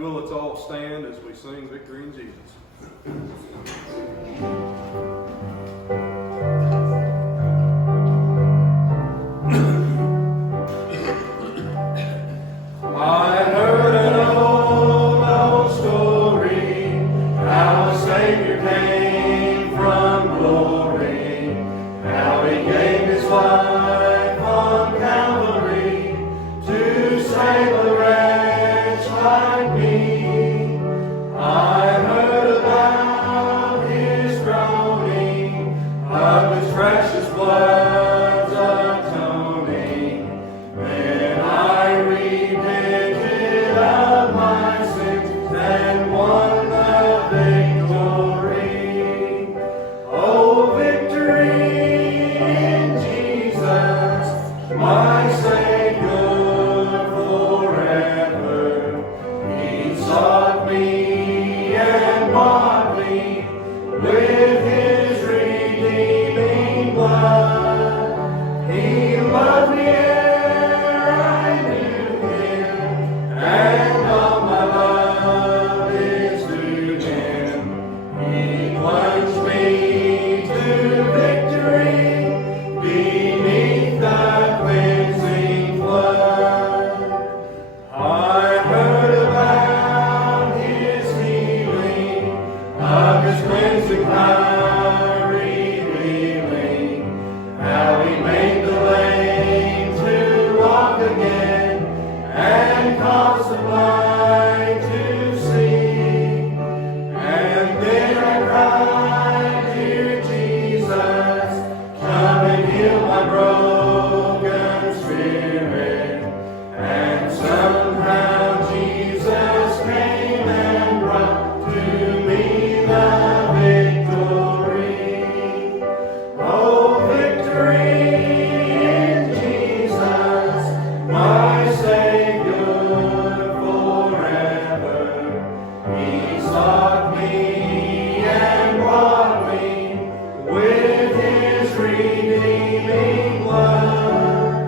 you will, let's all stand as we sing Victory in Jesus. I heard an old story, how a Savior came from glory, how He gave His life on Calvary to save a wretch like me. I heard about His groaning, of His precious blood's atoning. Then I repented of my sins and won the victory. Oh, victory in Jesus, my Savior forever. He sought me and bought me with His redeeming blood. He loved me ere I knew Him, and all my love is to Him. He plunged me to victory beneath the cleansing flood. I heard about His healing, of His cleansing power revealing, how He made the lame to walk again, and caused the blind to see. And then I cried, Dear Jesus, come and heal my broken spirit. And somehow Jesus came and brought to me the victory. Oh, victory in Jesus, my Savior forever. He sought me and bought me with His redeeming blood.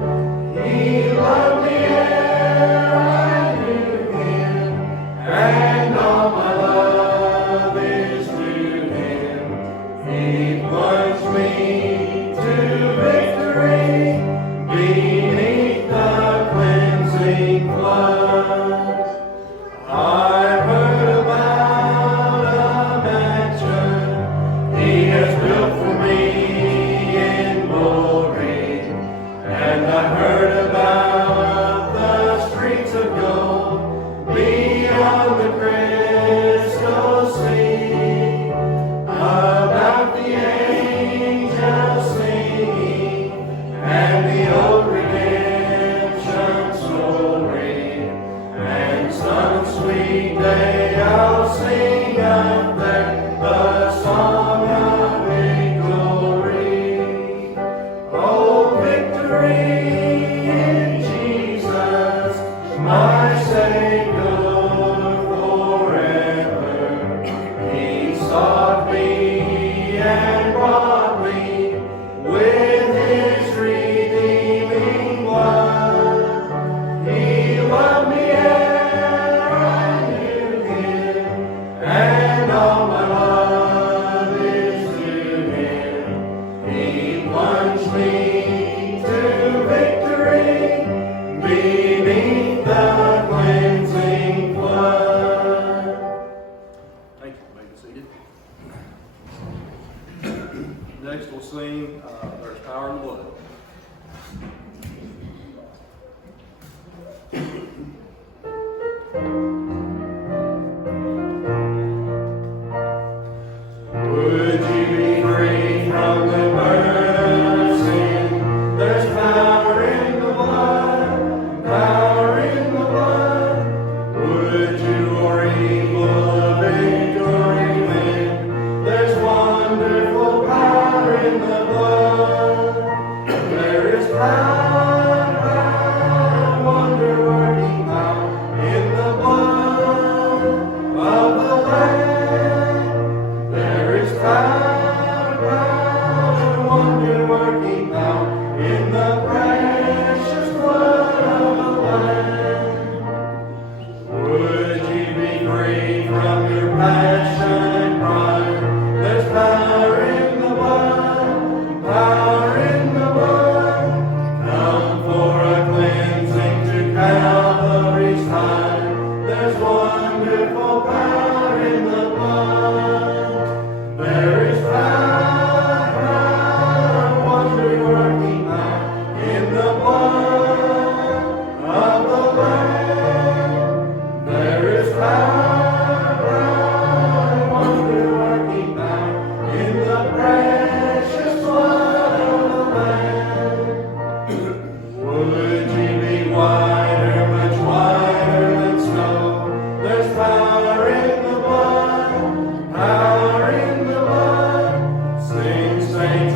He loved me ere I knew Him, and all my love is to Him. He plunged me to victory beneath the cleansing flood. I heard about a mansion He has built for me in glory, and I heard about the streets of gold beyond the crystal sea, about the angels singing, and the old redemption story. And some sweet day I'll sing up there the song of victory. Oh, victory in Jesus, my Savior forever. He sought me and brought me with His redeeming blood. He loved me ere I knew Him, and all my love is to Him. He plunged me to victory beneath the cleansing flood. Thank you. You may be seated. Next we'll sing There's Power in the Blood. Would you be free from the burden of sin? There's power in the blood, power in the blood. Would you or evil a victory win? There's wonderful power in the blood. There is power, power, wonder-working power in the blood of the Lamb. There is power, power, wonder-working power in the precious blood of the Lamb. Would you be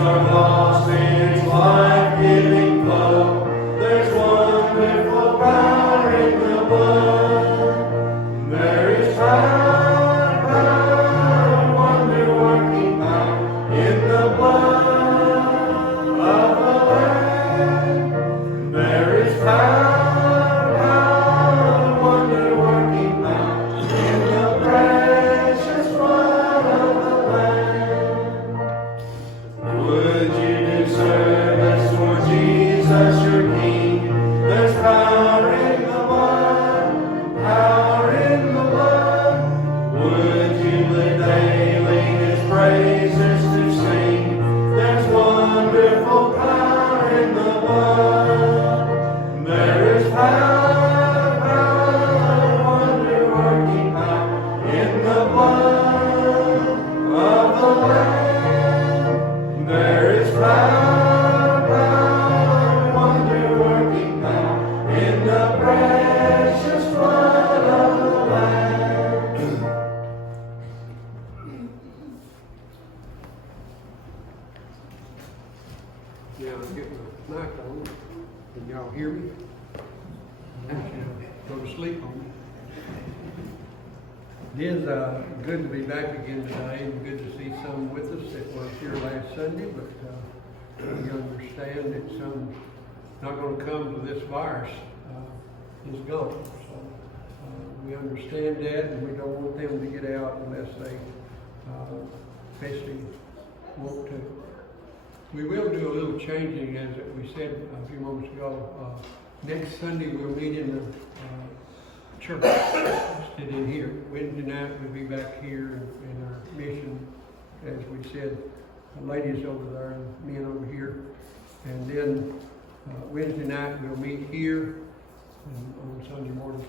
are lost in its life-giving flow. There's wonderful power in the blood. There is power, power, wonder-working power in the blood of the Lamb. There is power, power, wonder-working power in the precious blood of the Lamb. Would you do service for Jesus your King? There's power in the blood, power in the blood. Would you live daily His praises to sing? There's wonderful power in the blood. There is power, power, wonder-working power in the blood of the Lamb. There is power, power, wonder-working power in the precious blood of the Lamb. Yeah, I'm getting the mic on. Can y'all hear me? I want you to go to sleep on me. It is good to be back again today, and good to see some with us that weren't here last Sunday, but we understand that some not going to come to this virus is gone. So we understand that, and we don't want them to get out unless they especially want to. We will do a little changing, as we said a few moments ago. Next Sunday we'll meet in the church instead in here. Wednesday night we'll be back here in our mission, as we said, the ladies over there and men over here. And then Wednesday night we'll meet here on Sunday morning.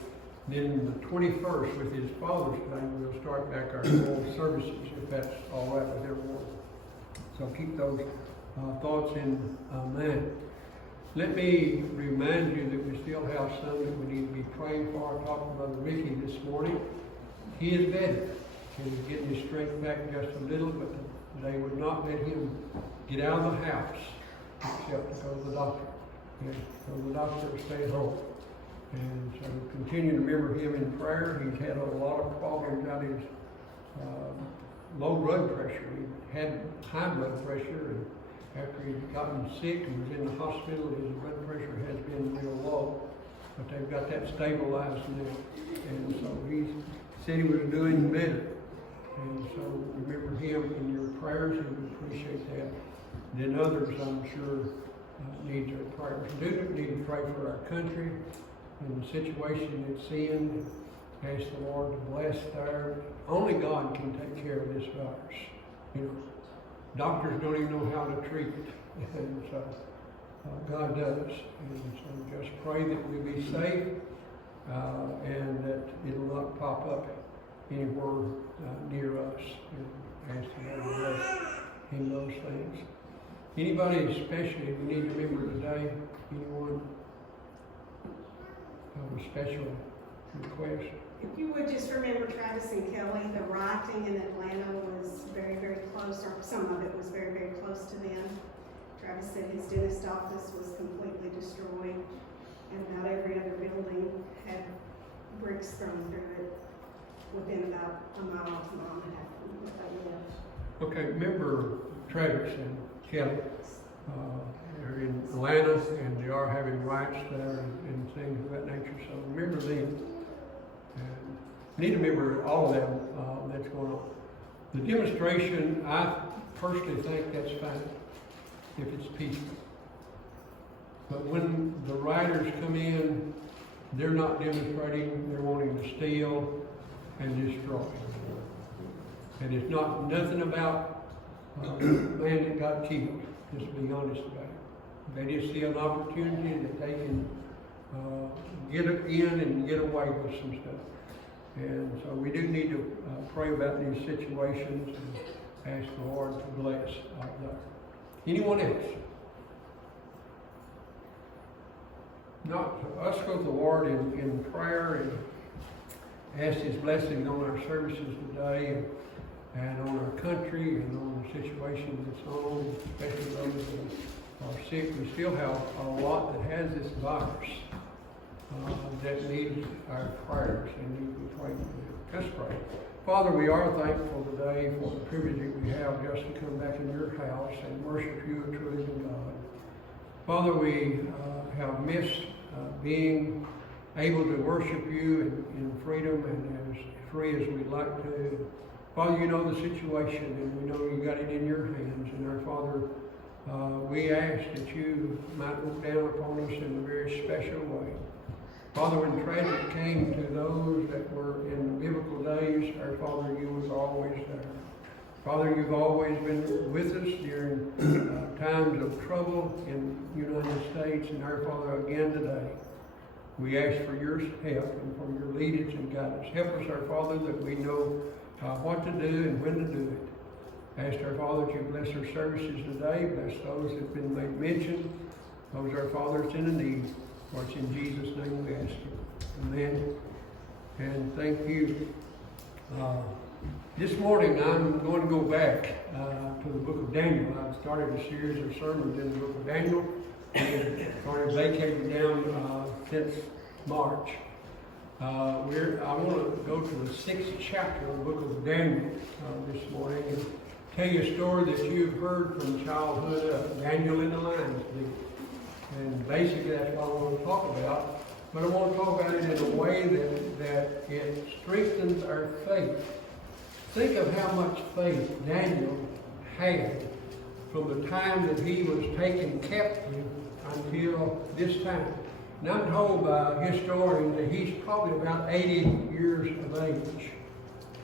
Then the 21st, with his Father's Day, we'll start back our full services, if that's all right with everyone. So keep those thoughts in mind. Let me remind you that we still have some that we need to be praying for. I talked to Brother Ricky this morning. He is better. He's getting his strength back just a little, but they would not let him get out of the house except to go to the doctor. He has to go to the doctor or stay at home. And so continue to remember him in prayer. He's had a lot of problems out of his low blood pressure. He had high blood pressure, and after he'd gotten sick and was in the hospital, his blood pressure has been real low. But they've got that stabilized now. And so he said he was doing better. And so remember him in your prayers, and we appreciate that. Then others, I'm sure, need your prayers. Do need to pray for our country and the situation it's in. Ask the Lord to bless there. Only God can take care of this virus. You know, doctors don't even know how to treat it, and so God does. And so just pray that we be safe and that it'll not pop up anywhere near us. And ask the Lord to bless in those things. Anybody especially we need to remember today? Anyone have a special request? If you would just remember Travis and Kelly, the rioting in Atlanta was very, very close, or some of it was very, very close to them. Travis said his dentist office was completely destroyed, and about every other building had bricks thrown through it within about a mile to a mile and a half from where they lived. Okay, remember Travis and Kelly. They're in Atlanta, and they are having riots there and things of that nature. So remember them. And need to remember all of them that's going on. The demonstration, I personally think that's fine if it's peaceful. But when the rioters come in, they're not demonstrating, they're wanting to steal and destroy. And it's nothing about the man that got killed, just to be honest about it. They just see an opportunity that they can get in and get away with some stuff. And so we do need to pray about these situations and ask the Lord to bless out there. Anyone else? Not to us go to the Lord in prayer and ask His blessing on our services today and on our country and on the situation that's on, especially sick. We still have a lot that has this virus that needs our prayers and need to be prayed for. Let's pray. Father, we are thankful today for the privilege that we have just to come back in your house and worship you, a true living God. Father, we have missed being able to worship you in freedom and as free as we'd like to. Father, you know the situation, and we know you got it in your hands. And our Father, we ask that you might look down upon us in a very special way. Father, when tragedy came to those that were in biblical days, our Father, you was always there. Father, you've always been with us during times of trouble in the United States, and our Father, again today, we ask for your help and for your leadance and guidance. Help us, our Father, that we know what to do and when to do it. Ask our Father that you bless our services today, bless those that have been made mention, those our Father that's in a need. For it's in Jesus' name we ask you. Amen. And thank you. This morning I'm going to go back to the book of Daniel. I've started a series of sermons in the book of Daniel. And started vacating down since March. I want to go to the 6th chapter of the book of Daniel this morning and tell you a story that you've heard from childhood, Daniel in the lion's den. And basically that's what I want to talk about. But I want to talk about it in a way that it strengthens our faith. Think of how much faith Daniel had from the time that he was taken captive until this time. And I'm told by historians that he's probably about 80 years of age.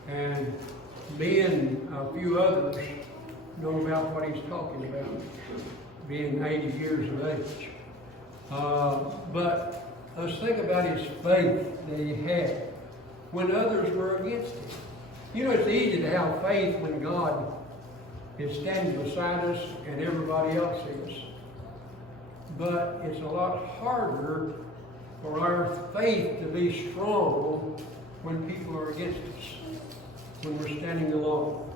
And me and a few others know about what he's talking about, being 80 years of age. But let's think about his faith that he had when others were against him. You know, it's easy to have faith when God is standing beside us and everybody else is. But it's a lot harder for our faith to be strong when people are against us, when we're standing alone.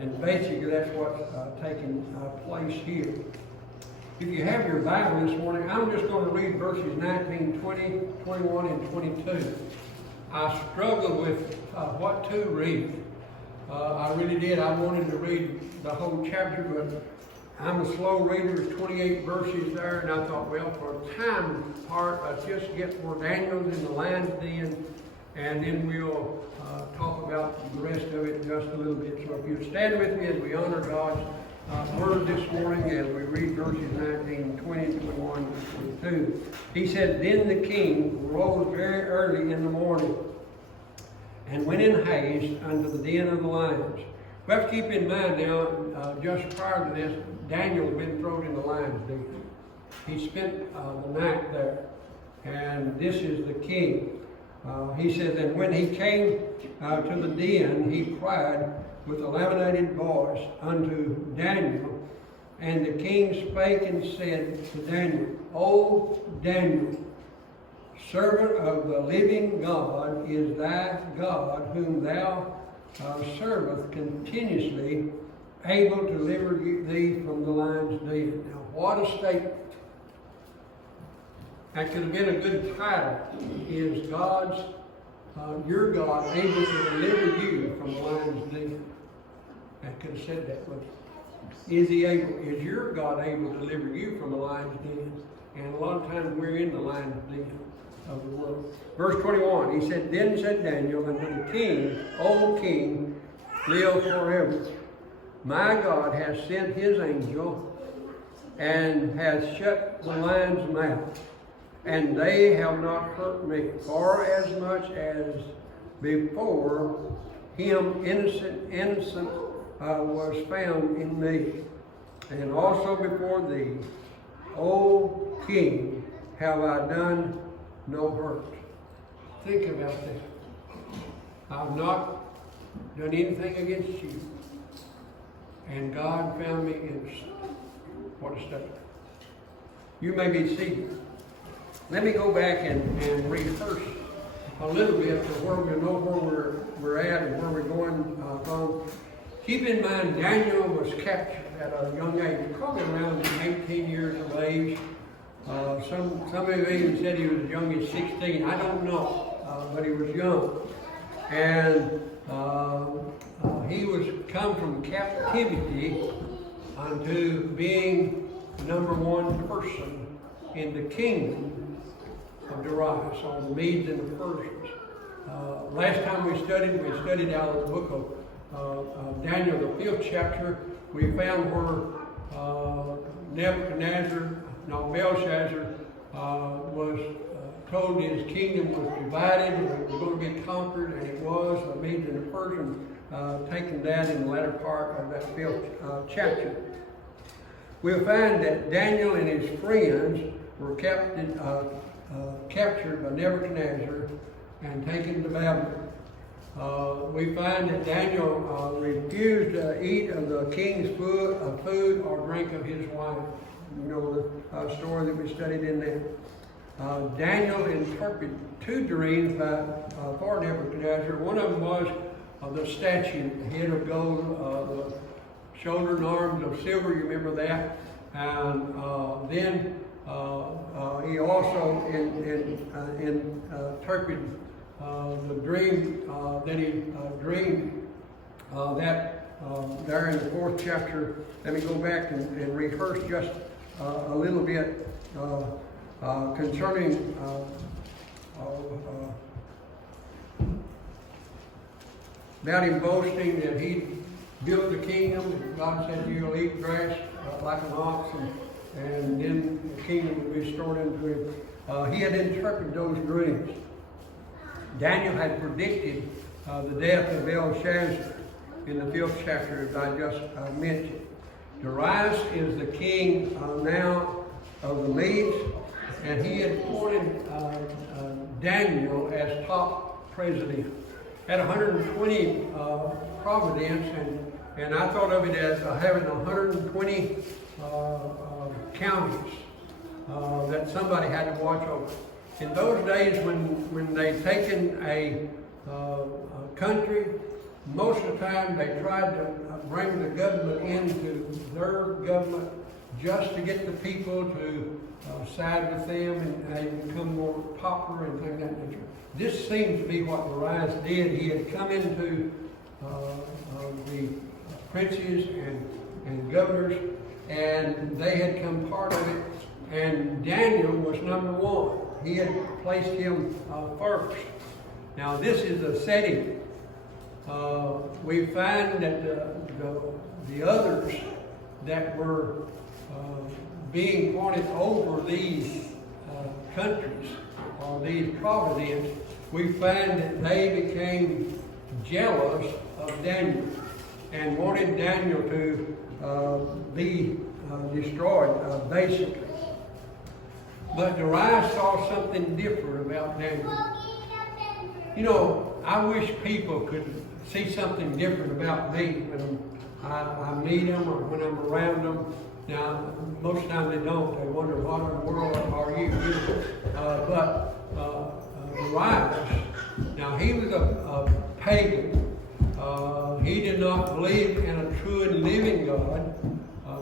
And basically that's what's taking place here. If you have your Bible this morning, I'm just going to read verses 19, 20, 21, and 22. I struggled with what to read. I really did. I wanted to read the whole chapter, but I'm a slow reader. There's 28 verses there, and I thought, well, for a time part, let's just get where Daniel's in the lion's den, and then we'll talk about the rest of it just a little bit. So if you stand with me as we honor God's word this morning as we read verses 19, 20, 21, and 22. He said, Then the king rose very early in the morning and went in haste unto the den of the lions. We have to keep in mind now, just prior to this, Daniel had been thrown in the lion's den. He spent the night there. And this is the king. He says, And when he came to the den, he cried with a laminated voice unto Daniel. And the king spake and said to Daniel, O Daniel, servant of the living God is thy God, whom thou servest continuously, able to deliver thee from the lion's den. Now, what a statement. That could have been a good title. Is God's, your God, able to deliver you from the lion's den? I could have said that, but is he able? Is your God able to deliver you from the lion's den? And a lot of times we're in the lion's den of the world. Verse 21, he said, Then said Daniel unto the king, O king, live forever. My God has sent his angel and has shut the lion's mouth, and they have not hurt me, for as much as before him innocent was found in me, and also before thee, O king, have I done no hurt. Think about that. I've not done anything against you, and God found me innocent. What a statement. You may be seated. Let me go back and rehearse a little bit to where we know where we're at and where we're going from. Keep in mind, Daniel was captured at a young age, probably around 18 years of age. Some of you even said he was as young as 16. I don't know, but he was young. And he was come from captivity unto being number one person in the kingdom of Darius, or the Medes and the Persians. Last time we studied out of the book of Daniel, the 5th chapter. We found where Belshazzar was told his kingdom was divided and it was going to be conquered, and it was. The Medes and the Persians taken that in the latter part of that 5th chapter. We'll find that Daniel and his friends were captured by Nebuchadnezzar and taken to Babylon. We find that Daniel refused to eat of the king's food or drink of his wine. You know the story that we studied in there. Daniel interpreted 2 dreams for Nebuchadnezzar. One of them was the statue, the head of gold, the shoulder and arms of silver. You remember that? And then he also interpreted the dream that he dreamed there in the 4th chapter. Let me go back and rehearse just a little bit concerning about him boasting that he built the kingdom. God said, "You'll eat grass like an ox, and then the kingdom will be restored unto him." He had interpreted those dreams. Daniel had predicted the death of Belshazzar in the 5th chapter, as I just mentioned. Darius is the king now of the Medes, and he had appointed Daniel as top president. Had 120 providence, and I thought of it as having 120 counties that somebody had to watch over. In those days, when they'd taken a country, most of the time they tried to bring the government into their government just to get the people to side with them and become more popular and things like that nature. This seems to be what Darius did. He had come into the princes and governors, and they had come part of it, and Daniel was number one. He had placed him first. Now this is the setting. We find that the others that were being appointed over these countries or these providence, we find that they became jealous of Daniel and wanted Daniel to be destroyed, basically. But Darius saw something different about Daniel. You know, I wish people could see something different about me when I meet them or when I'm around them. Now, most of the time they don't. They wonder, what in the world are you? But Darius, now he was a pagan. He did not believe in a true and living God.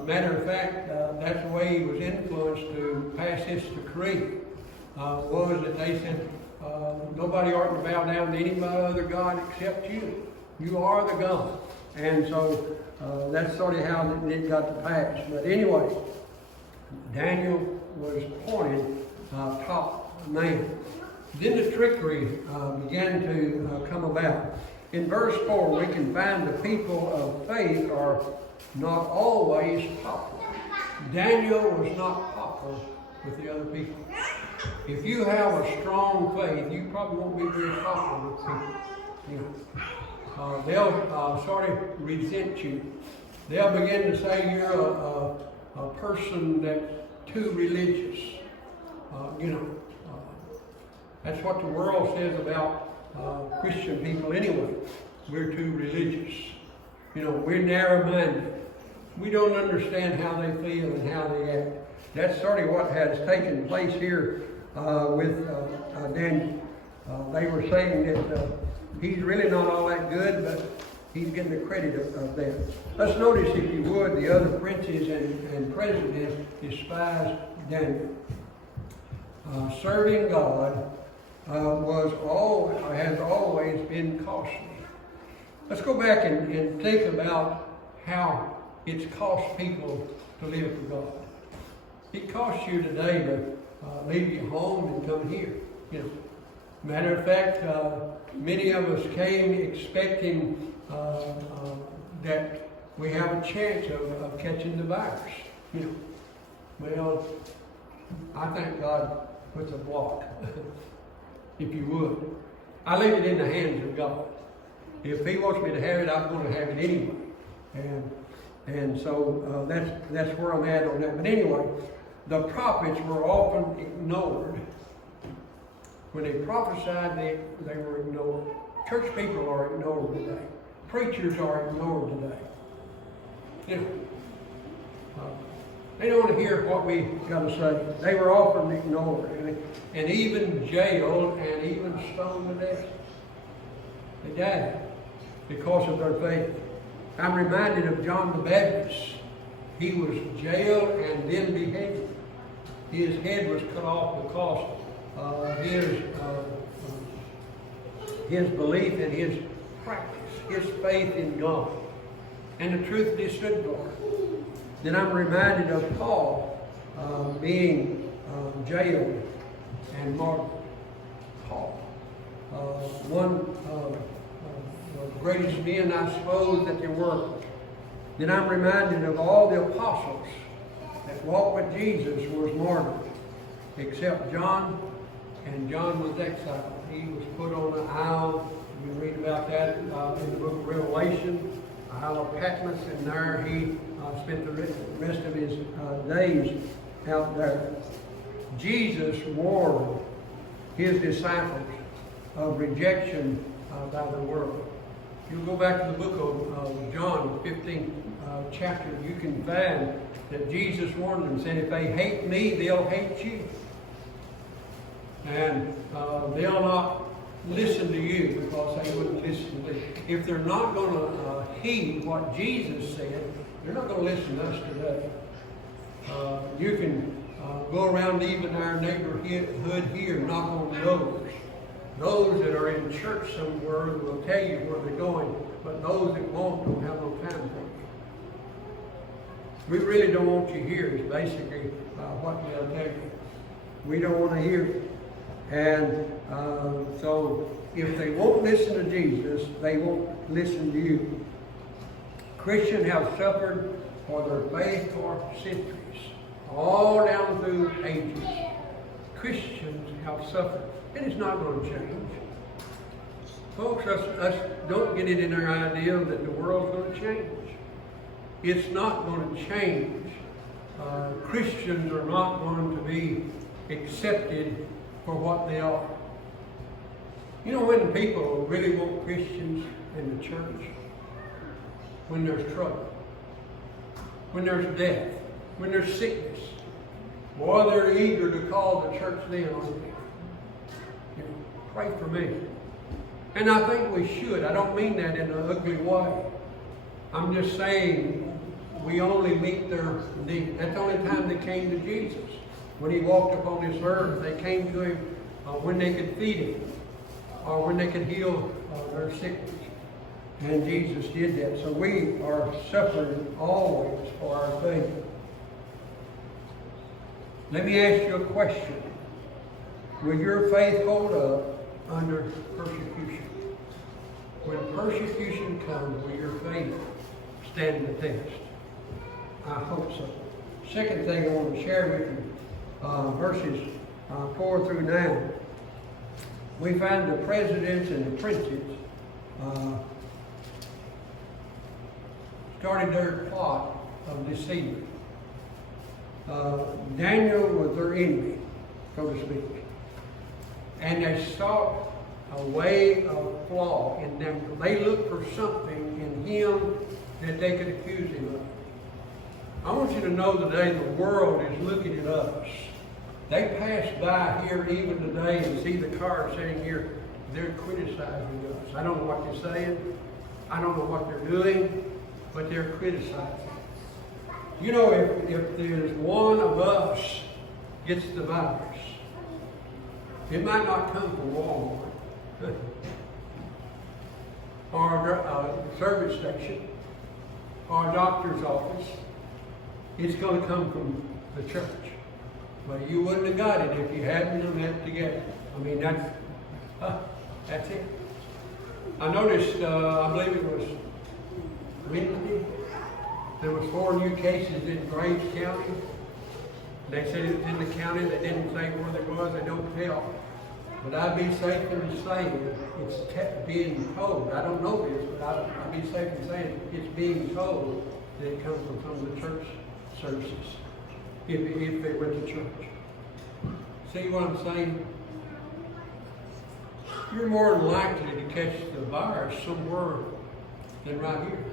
Matter of fact, that's the way he was influenced to pass his decree, was that they said, nobody ought to bow down to any other God except you. You are the God. And so that's sort of how it got to pass. But anyway, Daniel was appointed top man. Then the trickery began to come about. In verse 4, we can find the people of faith are not always popular. Daniel was not popular with the other people. If you have a strong faith, you probably won't be very popular with people. You know, they'll sort of resent you. They'll begin to say you're a person that's too religious. That's what the world says about Christian people anyway. We're too religious. You know, we're narrow-minded. We don't understand how they feel and how they act. That's sort of what has taken place here with Daniel. They were saying that he's really not all that good, but He's getting the credit of that. Let's notice, if you would, the other princes and presidents despised Daniel. Serving God has always been costly. Let's go back and think about how it's cost people to live for God. It costs you today to leave your home and come here. You know, matter of fact, many of us came expecting that we have a chance of catching the virus. You know, well, I thank God with a block, if you would. I leave it in the hands of God. If He wants me to have it, I'm going to have it anyway. And so that's where I'm at on that. But anyway, the prophets were often ignored. When they prophesied, they were ignored. Church people are ignored today. Preachers are ignored today. You know, they don't want to hear what we got to say. They were often ignored and even jailed and even stoned to death. They died because of their faith. I'm reminded of John the Baptist. He was jailed and then beheaded. His head was cut off because his belief and his practice, his faith in God, and the truth that he stood for. Then I'm reminded of Paul being jailed and martyred. Paul, one of the greatest men, I suppose, that there were. Then I'm reminded of all the apostles that walked with Jesus was martyred, except John, and John was exiled. He was put on an isle. You read about that in the book of Revelation, Isle of Patmos, and there he spent the rest of his days out there. Jesus warned his disciples of rejection by the world. If you go back to the book of John, 15th chapter, you can find that Jesus warned them, said, if they hate me, they'll hate you. And they'll not listen to you because they wouldn't listen to me. If they're not going to heed what Jesus said, they're not going to listen to us today. You can go around even our neighborhood here, knock on doors. Those that are in church somewhere will tell you where they're going, but those that won't don't have no time for you. We really don't want you here is basically what they'll tell you. We don't want to hear it. And so if they won't listen to Jesus, they won't listen to you. Christians have suffered for their faith for centuries, all down through ages. Christians have suffered. And it's not going to change. Folks, us don't get it in our idea that the world's going to change. It's not going to change. Christians are not going to be accepted for what they are. You know when people really want Christians in the church? When there's trouble. When there's death. When there's sickness. Boy, they're eager to call the church then, aren't they? Pray for me. And I think we should. I don't mean that in an ugly way. I'm just saying we only meet their need. That's the only time they came to Jesus. When he walked upon this earth, they came to him when they could feed him or when they could heal their sickness. And Jesus did that. So we are suffering always for our faith. Let me ask you a question. Will your faith hold up under persecution? When persecution comes, will your faith stand the test? I hope so. Second thing I want to share with you, verses 4 through 9. We find the presidents and the princes started their plot of deceiving. Daniel was their enemy, so to speak. And they sought a way of flaw in them. They looked for something in him that they could accuse him of. I want you to know today the world is looking at us. They pass by here even today and see the car sitting here. They're criticizing us. I don't know what they're saying. I don't know what they're doing, but they're criticizing. You know, if there's one of us gets the virus, it might not come from Walmart or a service station or a doctor's office. It's going to come from the church. But you wouldn't have got it if you hadn't met together. I mean, that's it. I noticed, I believe it was Wednesday, there was 4 new cases in Graves County. They said it was in the county. They didn't say where they was. They don't tell. But I'd be safe in saying it's being told. I don't know this, but I'd be safe in saying it's being told that it comes from some of the church services, if they went to church. See what I'm saying? You're more than likely to catch the virus somewhere than right here.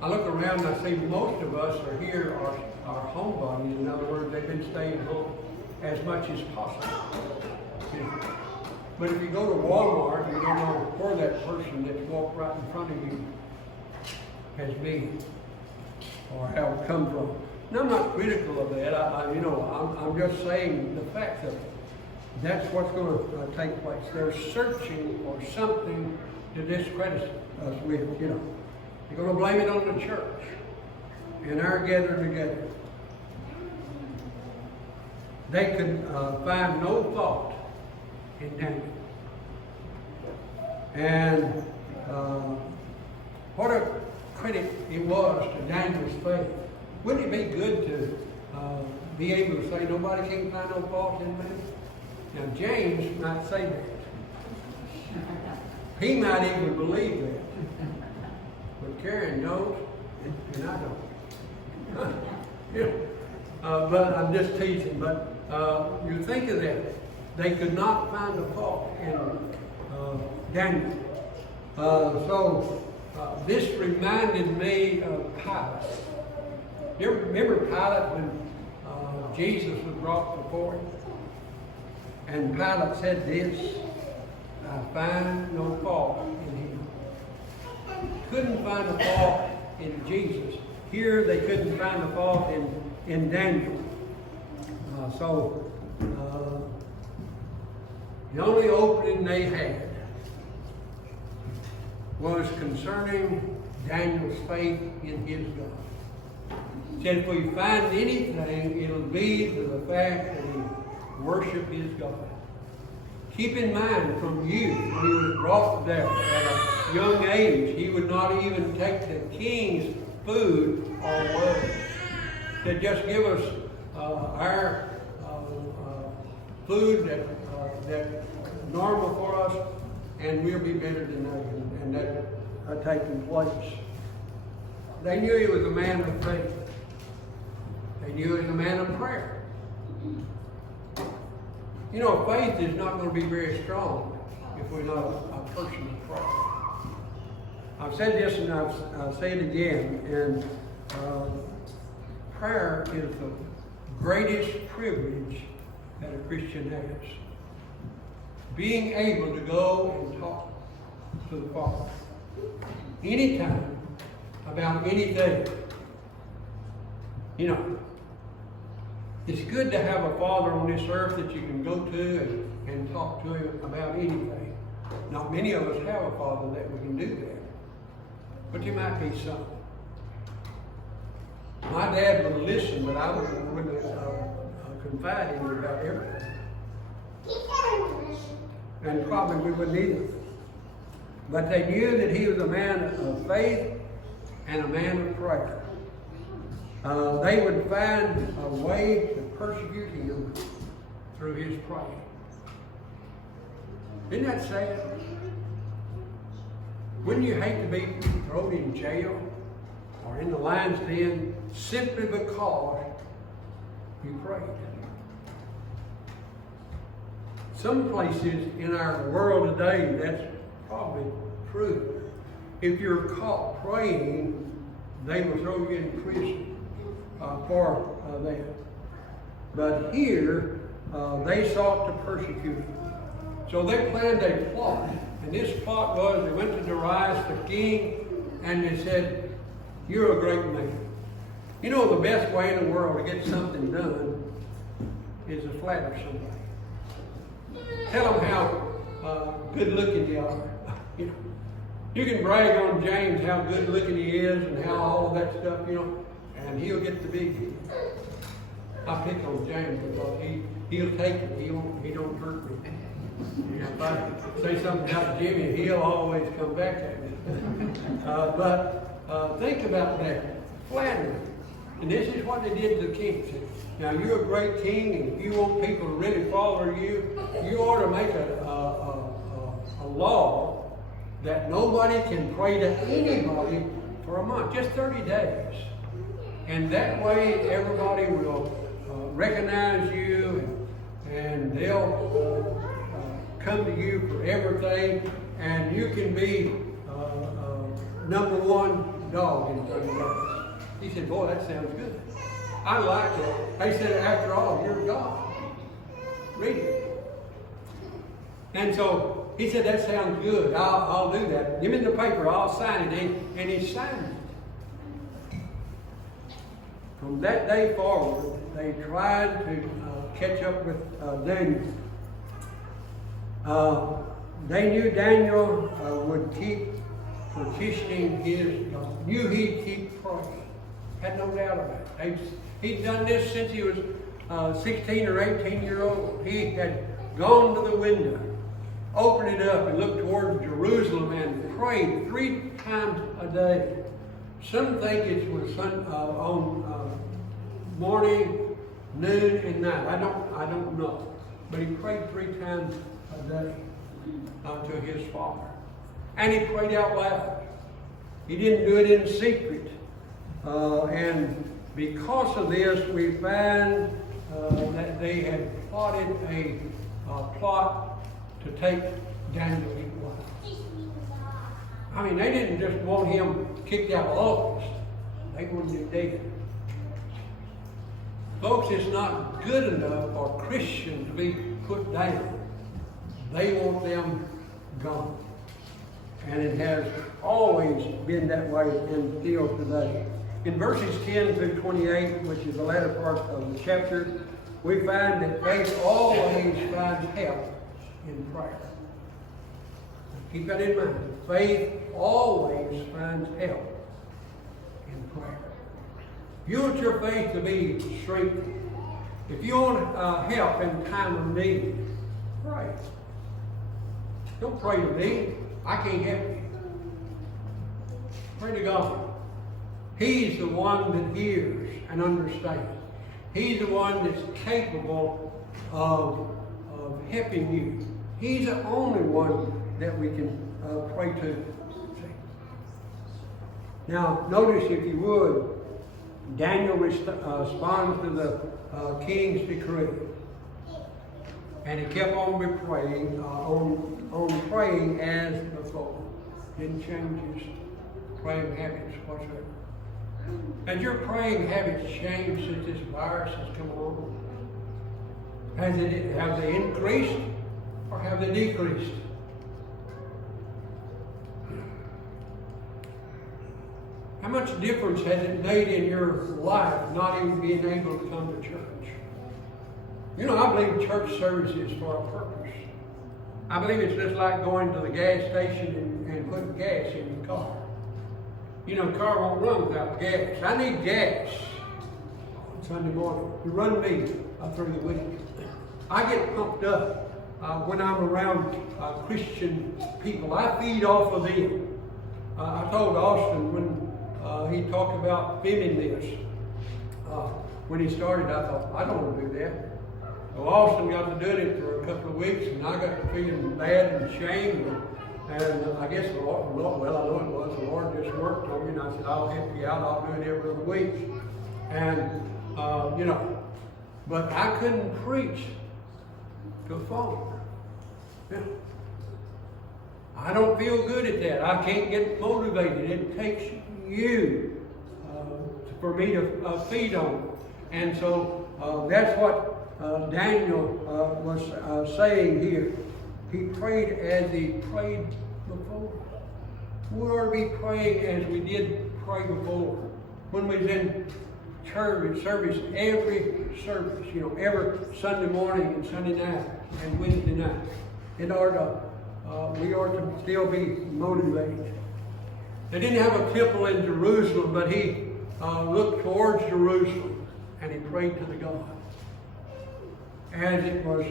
I look around and I see most of us are here, are homebodies. In other words, they've been staying home as much as possible. But if you go to Walmart, you don't know where that person that's walked right in front of you has been or how it come from. And I'm not critical of that. I'm just saying the fact that that's what's going to take place. They're searching for something to discredit us with. They're going to blame it on the church and our gathering together. They could find no fault in Daniel. And what a credit it was to Daniel's faith. Wouldn't it be good to be able to say, nobody can find no fault in me? Now, James might say that. He might even believe that. But Karen knows, and I don't. But I'm just teasing. But you think of that. They could not find a fault in Daniel. So this reminded me of Pilate. You remember Pilate when Jesus was brought before him? And Pilate said this, I find no fault in him. Couldn't find a fault in Jesus. Here they couldn't find a fault in Daniel. The only opening they had was concerning Daniel's faith in his God. He said, if we find anything, it'll be to the fact that he worshiped his God. Keep in mind, from youth, when he was brought there at a young age, he would not even take the king's food or word. To just give us our food that's normal for us, and we'll be better than they, and that are taking place. They knew he was a man of faith. They knew he was a man of prayer. Faith is not going to be very strong if we're not a person of prayer. I've said this and I'll say it again, and prayer is the greatest privilege that a Christian has. Being able to go and talk to the Father anytime about anything. It's good to have a Father on this earth that you can go to and talk to him about anything. Not many of us have a Father that we can do that. But you might be some. My dad would listen, but I wouldn't confide in him about everything. And probably we wouldn't either. But they knew that he was a man of faith and a man of prayer. They would find a way to persecute him through his praying. Isn't that sad? Wouldn't you hate to be thrown in jail or in the lion's den simply because you prayed? Some places in our world today, that's probably true. If you're caught praying, they will throw you in prison for that. But here, they sought to persecute him. So they planned a plot, And this plot was, they went to Darius the king, and they said, "You're a great man." You know, the best way in the world to get something done is to flatter somebody. Tell them how good looking they are. You can brag on James how good looking he is and how all that stuff, and he'll get the big deal. I pick on James because he'll take it. He don't hurt me. If I say something about Jimmy, he'll always come back at me. But think about that. Flattery. And this is what they did to the king. Now, you're a great king, and if you want people to really follow you, you ought to make a law that nobody can pray to anybody for a month, just 30 days. And that way, everybody will recognize you, and they'll come to you for everything, and you can be number one dog in 30 days. He said, "Boy, that sounds good. I like it." They said, "After all, you're God. Read it." And so he said, "That sounds good. I'll do that. Give me the paper. I'll sign it." And he signed it. From that day forward, they tried to catch up with Daniel. They knew Daniel would keep petitioning his God. Knew he'd keep praying. Had no doubt about it. He'd done this since he was 16 or 18 years old. He had gone to the window, opened it up, and looked toward Jerusalem and prayed 3 times a day. Some think it was on morning, noon, and night. I don't know. But he prayed 3 times a day to his Father. And he prayed out loud. He didn't do it in secret. And because of this, we find that they had plotted a plot to take Daniel's life. I mean, they didn't just want him kicked out of office. They wanted him dead. Folks, it's not good enough for Christians to be put down. They want them gone. And it has always been that way and still today. In verses 10 through 28, which is the latter part of the chapter, we find that faith always finds help in prayer. Keep that in mind. Faith always finds help in prayer. If you want your faith to be strengthened, if you want help in time of need, pray. Don't pray to me. I can't help you. Pray to God. He's the one that hears and understands. He's the one that's capable of helping you. He's the only one that we can pray to. Now, notice, if you would, Daniel responds to the king's decree. And he kept on praying, on praying as before. Didn't change his praying habits whatsoever. Has your praying habits changed since this virus has come along? Have they increased or have they decreased? How much difference has it made in your life not even being able to come to church? You know, I believe church service is for a purpose. I believe it's just like going to the gas station and putting gas in your car. You know, the car won't run without gas. I need gas on Sunday morning to run me through the week. I get pumped up when I'm around Christian people. I feed off of them. I told Austin when he talked about filming this, when he started, I thought, I don't want to do that. Well, Austin got to doing it for a couple of weeks, and I got to feeling bad and shame. And I guess the Lord, well, I know it was, the Lord just worked on me, and I said, I'll help you out, I'll do it every other week. And, you know, but I couldn't preach to a phone. Yeah. I don't feel good at that. I can't get motivated. It takes you for me to feed on. And so that's what Daniel was saying here. He prayed as he prayed before. We ought to be praying as we did pray before. When we was in church service, every service, every Sunday morning and Sunday night and Wednesday night, we ought to still be motivated. They didn't have a temple in Jerusalem, but he looked towards Jerusalem and he prayed to the God, as it was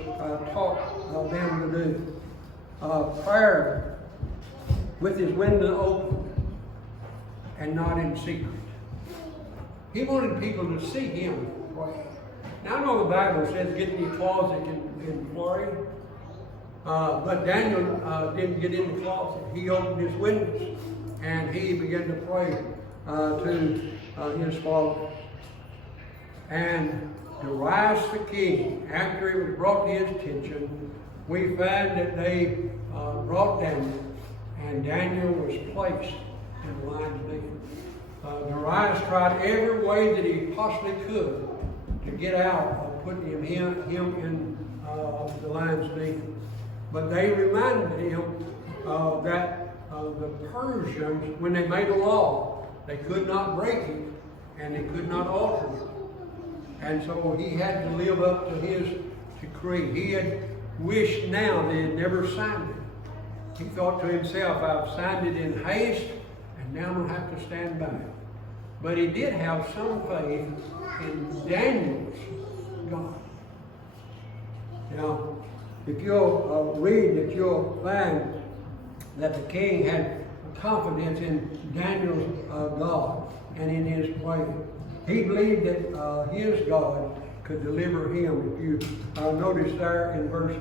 taught them to do. Prayer with his window open and not in secret. He wanted people to see him pray. Now I know the Bible says get in your closet and pray, but Daniel didn't get in the closet. He opened his windows and he began to pray to his Father. And Darius the king, after it was brought to his attention, we find that they brought Daniel, and Daniel was placed in the lion's den. Darius tried every way that he possibly could to get out of putting him in the lion's den. But they reminded him that the Persians, when they made a law, they could not break it and they could not alter it. And so he had to live up to his decree. He had wished now that he had never signed it. He thought to himself, I've signed it in haste, and now I'm going to have to stand by it. But he did have some faith in Daniel's God. Now, if you'll read it, you'll find that the king had confidence in Daniel's God and in his way. He believed that his God could deliver him. If you notice there in verse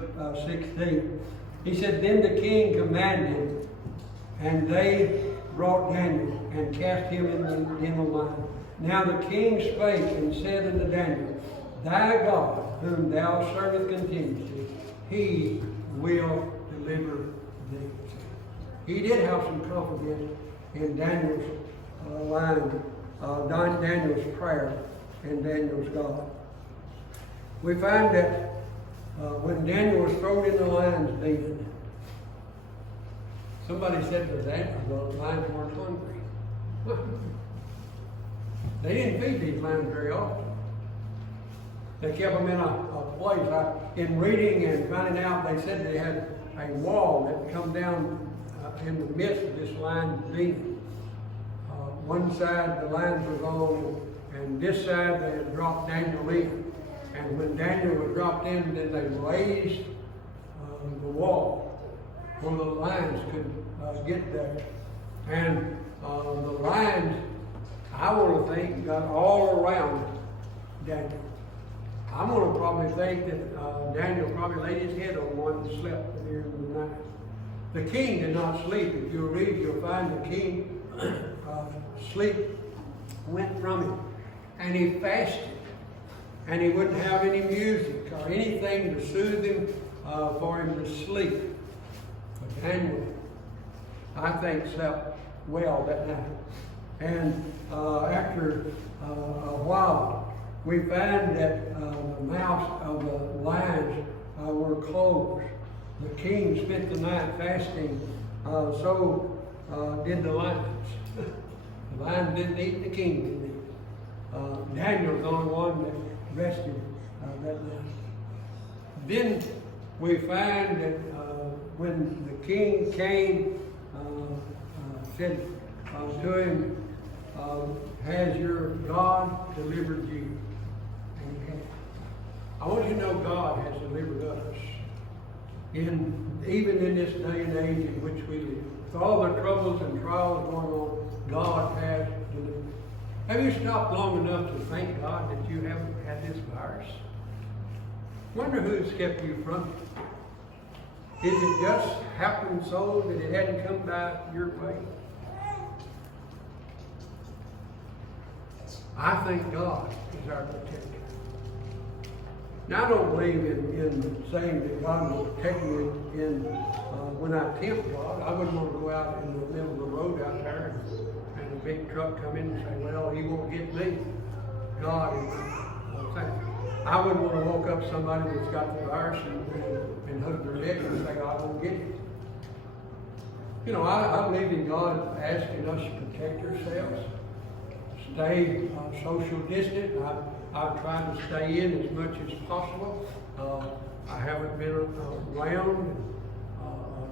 16, he said, Then the king commanded, and they brought Daniel and cast him in the lion. Now the king spake and said unto Daniel, Thy God, whom thou servest continually, he will deliver thee. He did have some confidence in Daniel's Daniel's prayer and Daniel's God. We find that when Daniel was thrown in the lion's den, somebody said to Daniel, the lions weren't hungry. They didn't feed these lions very often. They kept them in a place. In reading and finding out, they said they had a wall that come down in the midst of this lion's den. One side the lions were on, and this side they had dropped Daniel in. And when Daniel was dropped in, then they raised the wall where the lions could get there. And the lions, I want to think, got all around Daniel. I'm going to probably think that Daniel probably laid his head on one and slept there in the night. The king did not sleep. If you read, you'll find the king sleep went from him. And he fasted. And he wouldn't have any music or anything to soothe him for him to sleep. But Daniel, I think, slept well that night. And after a while, we find that the mouths of the lions were closed. The king spent the night fasting, so did the lions. The lions didn't eat, the king didn't eat. Daniel was the only one that rested that night. Then we find that when the king came, said to him, has your God delivered you? And he had. I want you to know God has delivered us. Even in this day and age in which we live. With all the troubles and trials going on, God has delivered. Have you stopped long enough to thank God that you haven't had this virus? Wonder who's kept you from it. Is it just happened so that it hadn't come by your way? I think God is our protector. Now, I don't believe in saying that God will protect me when I tempt God. I wouldn't want to go out in the middle of the road out there and a big truck come in and say, well, he won't get me. God is my thank you. I wouldn't want to walk up to somebody that's got the virus and hug their neck and say, I won't get it. You know, I believe in God asking us to protect ourselves, stay social distant. I've tried to stay in as much as possible. I haven't been around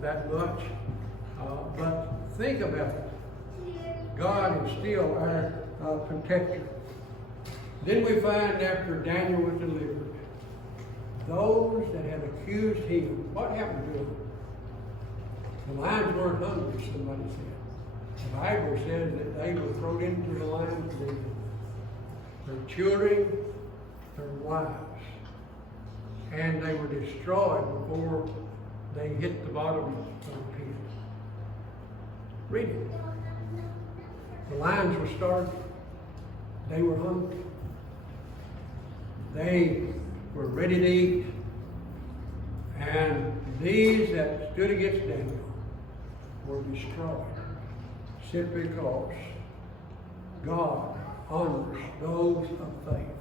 that much. But think about it. God is still our protector. Then we find after Daniel was delivered, those that had accused him, what happened to them? The lions weren't hungry, somebody said. The Bible says that they were thrown into the lions' den. Their children, their wives. And they were destroyed before they hit the bottom of the pit. Read it. The lions were starving. They were hungry. They were ready to eat. And these that stood against Daniel were destroyed simply because God honors those of faith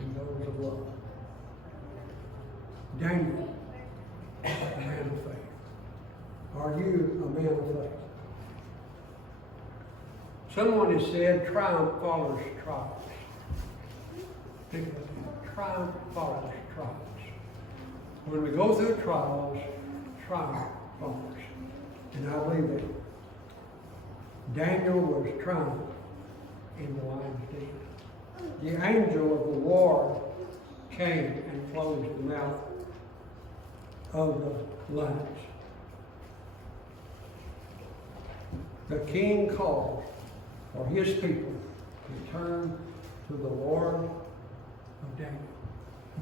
and those of love. Daniel, a man of faith. Are you a man of faith? Someone has said triumph follows trials. Think about that. Triumph follows trials. When we go through trials, triumph follows. And I believe that. Daniel was triumphed in the lion's den. The angel of the Lord came and closed the mouth of the lions. The king called for his people to turn to the Lord of Daniel.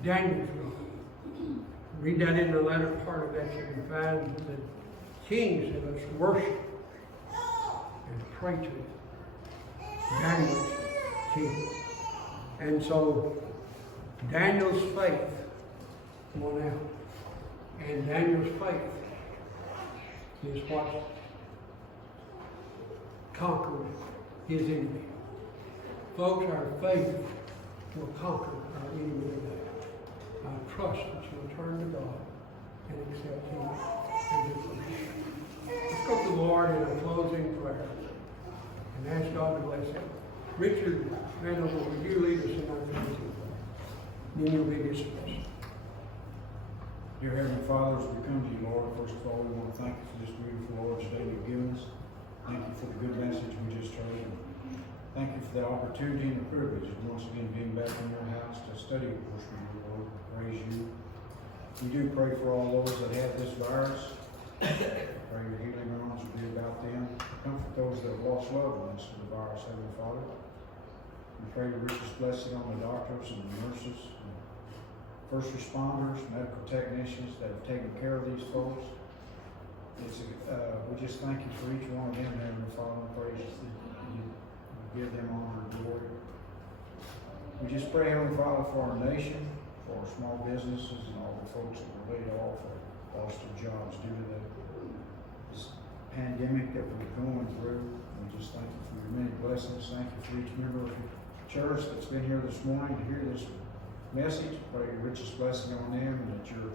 Daniel's God. Read that in the latter part of that, you can find the kings of us worship and pray to Daniel's king. And so Daniel's faith won out. And Daniel's faith is what conquered his enemy. Folks, our faith will conquer our enemy today. I trust that you'll turn to God and accept Him as your Savior. Let's go to the Lord in a closing prayer and ask God to bless Him. Richard Randall, will you lead us in our closing prayer? Then you'll be dismissed. Dear Heavenly Father, as we come to you, Lord, first of all, we want to thank you for this beautiful Lord's Day you've given us. Thank you for the good message we just heard. Thank you for the opportunity and the privilege of once again being back in your house to study your word, Lord. Praise you. We do pray for all those that have this virus. Pray your healing arms will be about them. Comfort those that have lost loved ones to the virus, Heavenly Father. We pray your richest blessing on the doctors and the nurses, and first responders, medical technicians that have taken care of these folks. We just thank you for each one of them, Heavenly Father, and praise you. Give them honor and glory. We just pray, Heavenly Father, for our nation, for our small businesses, and all the folks that were laid off or lost their jobs due to this pandemic that we're going through. We just thank you for your many blessings. Thank you for each member of the church that's been here this morning to hear this message. Pray your richest blessing on them, and that your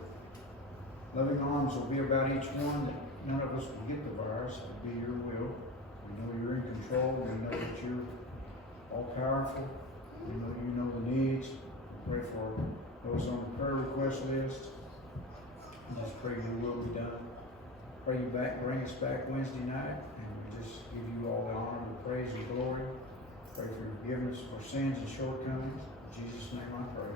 loving arms will be about each one, that none of us will get the virus. It will be your will. We know you're in control. We know that you're all-powerful. We know you know the needs. We pray for those on the prayer request list. And just pray your will be done. Pray you bring us back Wednesday night, and we just give you all the honor, the praise, and glory. Pray for forgiveness for sins and shortcomings. In Jesus' name I pray.